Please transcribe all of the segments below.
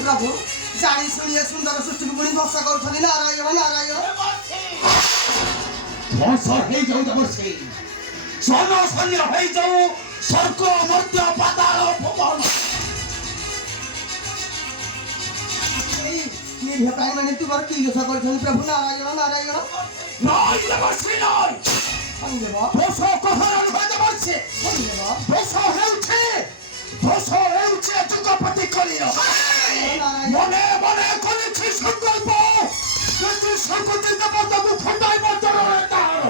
प्रभु जानी सुनिए सुंदर सृष्टि को ध्वंस कर नारायण नारायण ध्वंस हो जाऊ देवर्षि सन शल्य हो जाऊ स्वर्ग मर्त्य पाताल भुवन निरीह प्राणी माने तुमर की दशा कर प्रभु नारायण नारायण नय देवर्षि नय ध्वंस कहर हो देवर्षि ध्वंस हेउछे जुगपति कलिय मने मने कलिछि संकल्प যদি সকতি দেবতাকে খন্ডাই বদরে তার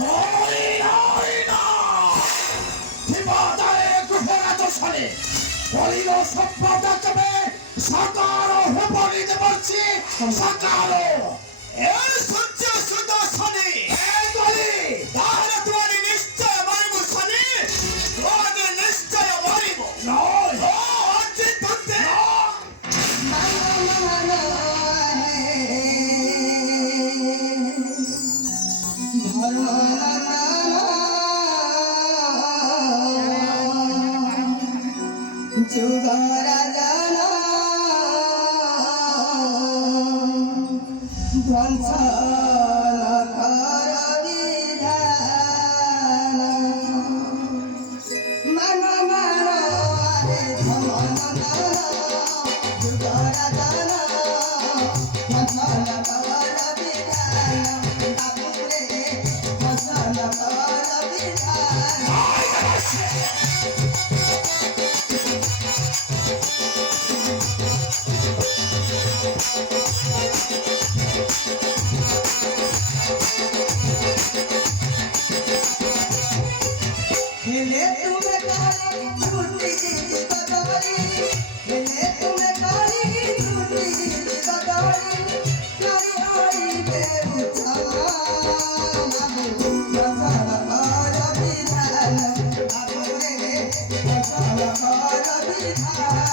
নয় নয় না জীবদারে গ্রহরাজ সরে বলিল সভ্যতা কবে সাকার হবনি দেবর্ষি সাকার এই সূর্য সুদর্শনে এই বলি তাহলে তোমার নিশ্চয় মারিব শনি তোমাকে নিশ্চয় মারিব নয় ও অজিত ধরতে जुगारा जाना ध्वंस मन मन धमन जुगारा जाना ध्वंस हेले तुम्हें काली झूठी बदौली हेले तुम्हें काली झूठी बदौली करी आई बेउछला मसाला कर विधान बाबूरे मसाला कर विधान